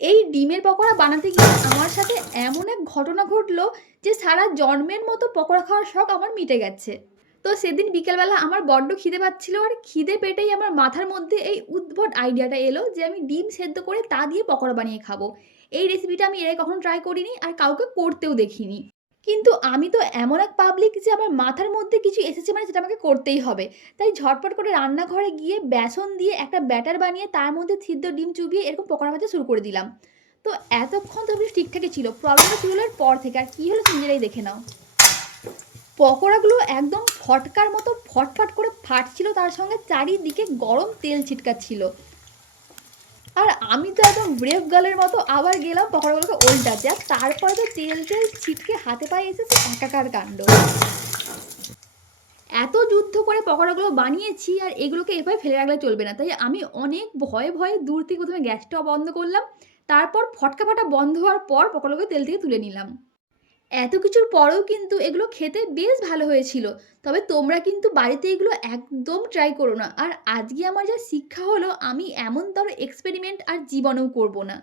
এই ডিমের পকোড়া বানাতে গিয়ে আমার সাথে এমন এক ঘটনা ঘটলো যে সারা জন্মের মতো পকোড়া খাওয়ার শখ আমার মিটে গেছে। তো সেদিন বিকেলবেলা আমার বড্ড খিদে পাচ্ছিলো আর খিদে পেটেই আমার মাথার মধ্যে এই উদ্ভট আইডিয়াটা এলো যে আমি ডিম সেদ্ধ করে তা দিয়ে পকোড়া বানিয়ে খাব। এই রেসিপিটা আমি এর কখনো ট্রাই করিনি আর কাউকে করতেও দেখিনি। কিন্তু আমি তো এমন এক পাবলিক যে আমার মাথার মধ্যে কিছু এসেছে মানে সেটা আমাকে করতেই হবে। তাই ঝটপট করে রান্নাঘরে গিয়ে বেসন দিয়ে একটা ব্যাটার বানিয়ে তার মধ্যে সিদ্ধ ডিম চুবিয়ে এরকম পকোড়া ভাজা শুরু করে দিলাম। তো এতক্ষণ তো ঠিকঠাকই ছিল। প্রবলেমটা শুরু হলো এর পর থেকে আর কী হলো নিজেরাই দেখে নাও। পকোড়াগুলো একদম ফটকার মতো ফটফট করে ফাটছিল, তার সঙ্গে চারিদিকে গরম তেল ছিটকাচ্ছিল। আর আমি তো একদম ব্রেভ গার্লের মতো আবার গেলাম পকোড়াগুলোকে উল্টাতে আর তারপরে তো তেল তেল ছিটকে হাতে পায়ে এসেছে একাকার কাণ্ড। এত যুদ্ধ করে পকোড়াগুলো বানিয়েছি আর এগুলোকে এভাবে ফেলে রাখলে চলবে না। তাই আমি অনেক ভয়ে ভয়ে দূর থেকে প্রথমে গ্যাসটা বন্ধ করলাম, তারপর ফটকা ফাটা বন্ধ হওয়ার পর পকোড়াগুলো তেল থেকে তুলে নিলাম। এত কিছুর পরেও কিন্তু এগুলো খেতে বেশ ভালো হয়েছিল। তবে তোমরা কিন্তু বাড়িতে এগুলো একদম ট্রাই করো না। আর আজকে আমার যা শিক্ষা হলো, আমি এমন তর এক্সপেরিমেন্ট আর জীবনেও করব না।